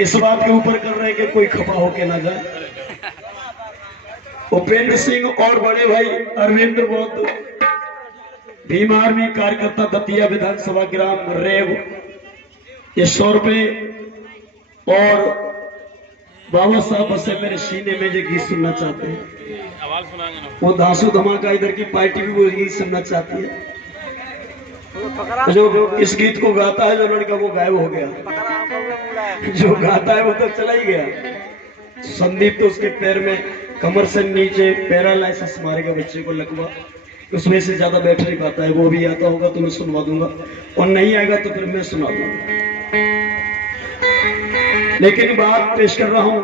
इस बात के ऊपर कर रहे हैं कि कोई खफा होके ना जाए। उपेंद्र सिंह और बड़े भाई अरविंद बौद्ध भीम आर्मी कार्यकर्ता दतिया विधानसभा ग्राम रेव ये 100 रुपए और बाबा साहब बस मेरे सीने में जो गीत सुनना चाहते हैं वो धांसू धमाका इधर की पार्टी भी वो गीत सुनना चाहती है। जो इस गीत को गाता है जो लड़का वो गायब हो गया, जो गाता है वो तो चला ही गया। संदीप तो उसके पैर में कमर से नीचे पैरालाइसिस मारेगा बच्चे को लगवा, उसमें से ज्यादा बैठ नहीं पाता है। वो भी आता होगा तो मैं सुनवा दूंगा और नहीं आएगा तो फिर मैं सुना दूंगा। लेकिन बात पेश कर रहा हूं,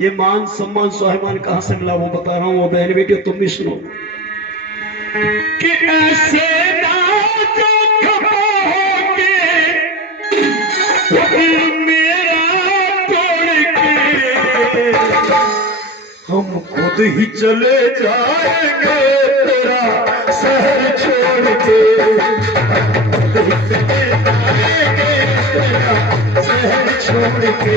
ये मान सम्मान स्वाभिमान कहां से मिला वो बता रहा हूं। वो बहन बेटी तुम भी सुनो कि ऐसे हम खुद ही चले जाएंगे तेरा शहर छोड़ के, खुद ही चले जाएंगे तेरा शहर छोड़ के।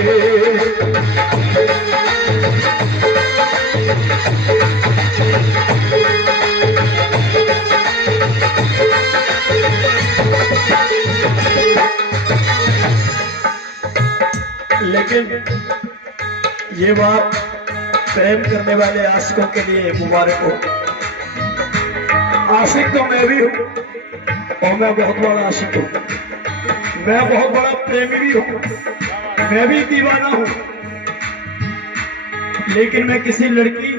लेकिन ये बात प्रेम करने वाले आशिकों के लिए मुबारक हो। आशिक तो मैं भी हूँ और मैं बहुत बड़ा आशिक हूँ, मैं बहुत बड़ा प्रेमी भी हूँ, मैं भी दीवाना हूँ। लेकिन मैं किसी लड़की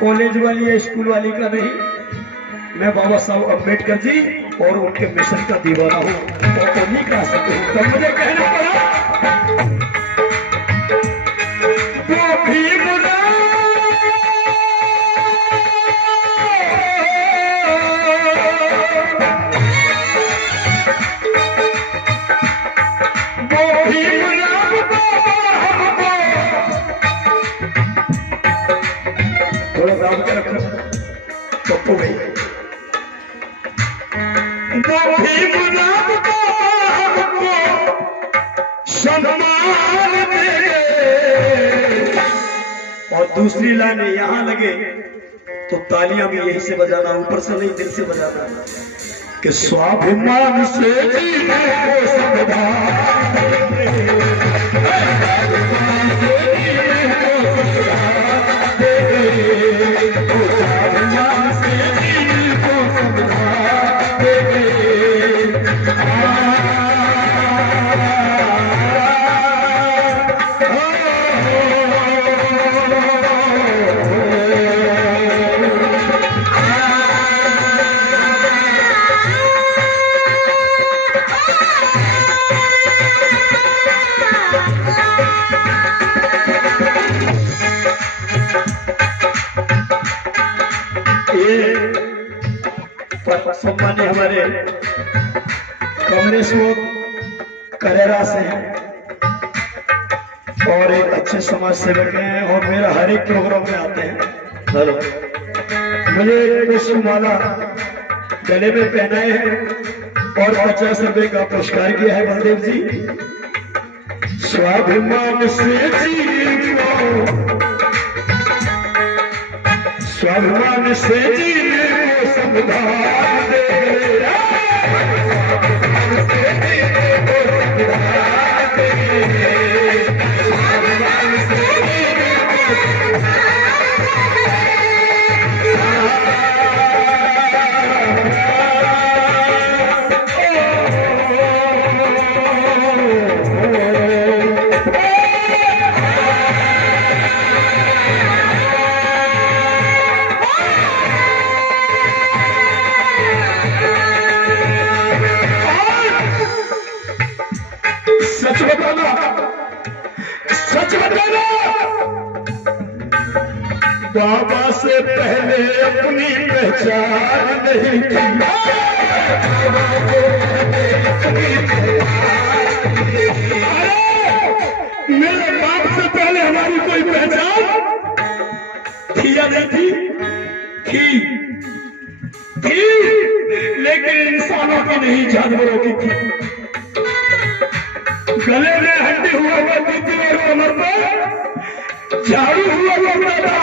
कॉलेज वाली या स्कूल वाली का नहीं, मैं बाबा साहब अम्बेडकर जी और उनके मिशन का दीवाना हूँ और उन्हीं का आशिक हूँ। तब मुझे कहना पड़ा और दूसरी लाइन यहाँ लगे तो तालियां भी यहीं से बजाना, ऊपर से नहीं दिल से बजाना कि स्वाभिमान से जीने को संविधान सम्मान्य हमारे कमलेश करेरा से हैं और एक अच्छे समाज सेवक हैं और मेरा हर एक प्रोग्राम में आते हैं। हेलो, मुझे पुष्पमाला गले में पहनाए हैं और 50 रुपए का पुरस्कार किया है बलदेव जी। स्वाभिमान से जीने, स्वाभिमान से जीने को संविधान दे, सच बताना, सच बताना। बाबा से पहले अपनी पहचान नहीं की, मेरे बाप से पहले हमारी कोई पहचान थी या नहीं थी? थी, लेकिन इंसानों की नहीं जानवरों की थी। गले में हड्डी हुआ करती थी और कमर पर झाड़ू हुआ करता था।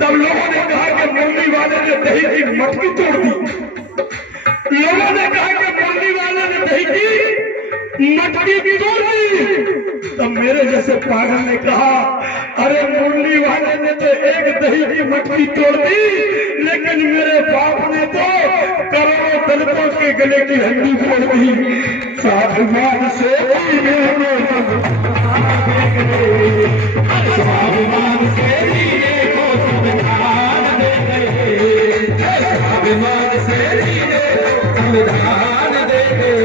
तब लोगों ने कहा कि मुरली वाले ने दही की मटकी तोड़ दी। लोगों ने कहा कि मुरली वाले ने दही की मटकी तोड़ दी। तब मेरे जैसे पागल ने कहा, अरे मुरली वाले ने तो एक दही की मटकी तोड़ दी, लेकिन मेरे बाप ने तो करोड़ों दलितों के गले की हड्डी तोड़ दी। स्वाभिमान से स्वाभिमान से संविधान दे गए, स्वाभिमान से संविधान दे गए।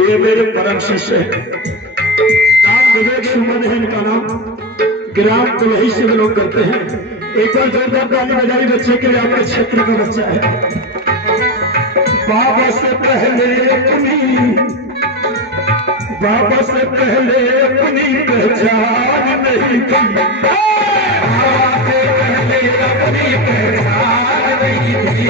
ये मेरे परम शिष्य है, नाम विवेक सुमन है इनका नाम, ग्राम दुलही से लोग करते हैं। एक बार जोरदार ताली बजाई बच्चे के लिए, आपके क्षेत्र का बच्चा है। बाबा से पहले अपनी, बाबा से पहले अपनी पहचान नहीं थी, बाबा से पहले अपनी पहचान नहीं थी।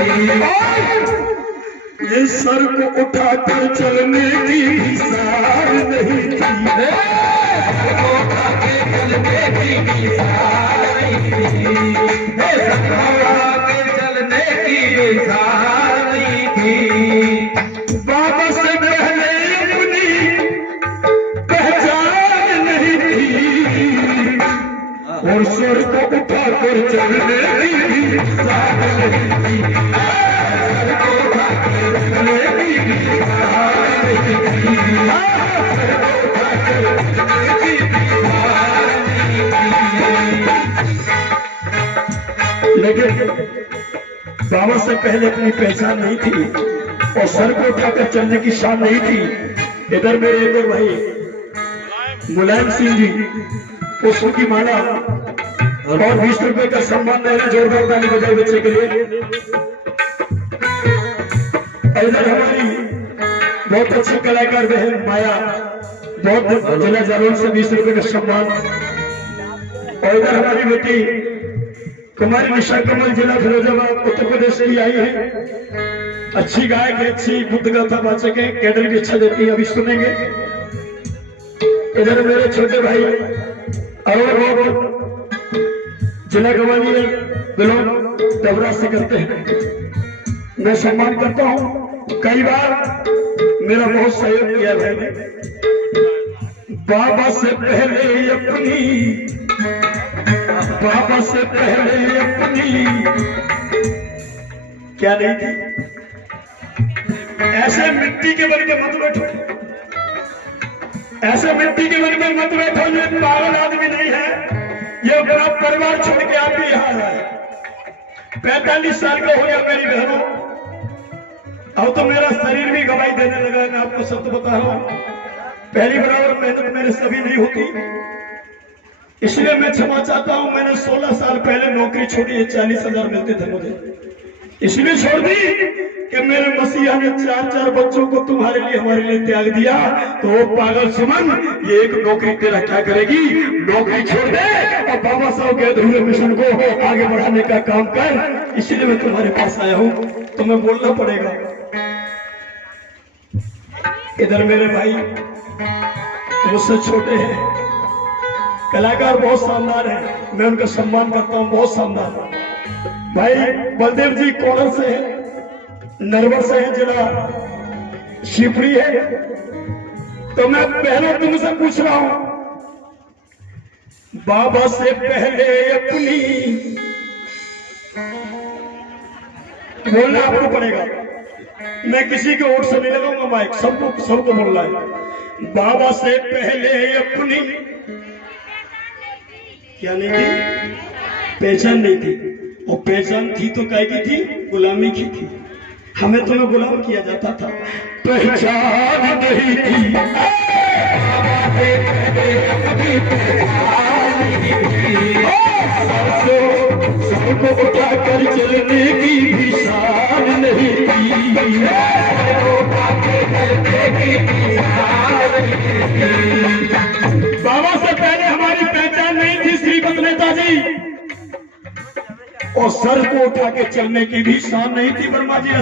ये सर को उठाकर चलने की मिसाल नहीं थी, सर को उठाकर चलने की मिसाल नहीं थी, सर को उठाकर चलने की मिसाल नहीं थी। बाबा से पहले अपनी पहचान नहीं थी, और सर को उठाकर चलने की मिसाल नहीं थी। लेकिन बाबा से पहले अपनी पहचान नहीं थी और सर को उठाकर चलने की शान नहीं थी। इधर मेरे एक और भाई मुलायम सिंह जी, पुष्प की माला और 20 रुपए का सम्मान दे रहे, जोरदार ताली बजाई बच्चे के लिए। इधर हमारी बहुत अच्छी कलाकार बहन माया, बहुत जिला जालौन से 20 रुपए का सम्मान। और इधर हमारी बेटी कुमारी निशा कमल, जिला फिरोजाबाद उत्तर प्रदेश से आई है। अच्छी गायक है, अच्छी बुद्ध गाथा वाचक है, कैडर भी अच्छा देती है, अभी सुनेंगे। इधर मेरे छोटे भाई अरुण, जिला गवालियर बिलोंग डबरा से करते हैं। मैं सम्मान करता हूँ, कई बार मेरा बहुत सहयोग किया मैंने। बाबा से पहले अपनी, बाबा से पहले अपनी क्या नहीं थी। ऐसे मिट्टी के बन के मत बैठो, ऐसे मिट्टी के बन के मत बैठो। ये पागल आदमी नहीं है, ये अपना परिवार छोड़ के आप भी यहाँ आए। 45 साल का हो गया मेरी बहनों, अब तो मेरा शरीर भी गवाही देने लगा है। मैं आपको सत्य बता रहा हूँ, पहली बराबर मेहनत मेरे सभी नहीं होती, इसलिए मैं क्षमा चाहता हूं। मैंने 16 साल पहले नौकरी छोड़ी है, 40,000 मिलते थे मुझे, इसलिए छोड़ दी कि मेरे मसीहा ने 4 बच्चों को तुम्हारे लिए हमारे लिए त्याग दिया। तो वो पागल सुमन, ये एक नौकरी तेरा क्या करेगी, नौकरी छोड़ दे और बाबा साहब के अधूरे मिशन को आगे बढ़ाने का काम कर। इसलिए मैं तुम्हारे पास आया हूं, तुम्हें बोलना पड़ेगा। इधर मेरे भाई मुझसे छोटे हैं, कलाकार बहुत शानदार है, मैं उनका सम्मान करता हूं, बहुत शानदार। भाई बलदेव जी कोडर से है, नरवर से है, जिला शिवपुरी है। तो मैं पहले तुमसे पूछ रहा हूं, बाबा से पहले अपनी, बोलना आपको पड़ेगा, मैं किसी के ओर से नहीं लगाऊंगा माइक, सबको बोलना है। बाबा से पहले अपनी क्या नहीं थी, पहचान नहीं थी, और पहचान थी तो क्या की थी, गुलामी की थी। हमें तो गुलाम किया जाता था, पहचान नहीं थी। सबको उठाकर चलने की भी शान नहीं थी, सबको उठाकर चलने की भी शान नहीं थी। और सर को उठा के चलने की भी शान नहीं थी। ब्रह्मा जी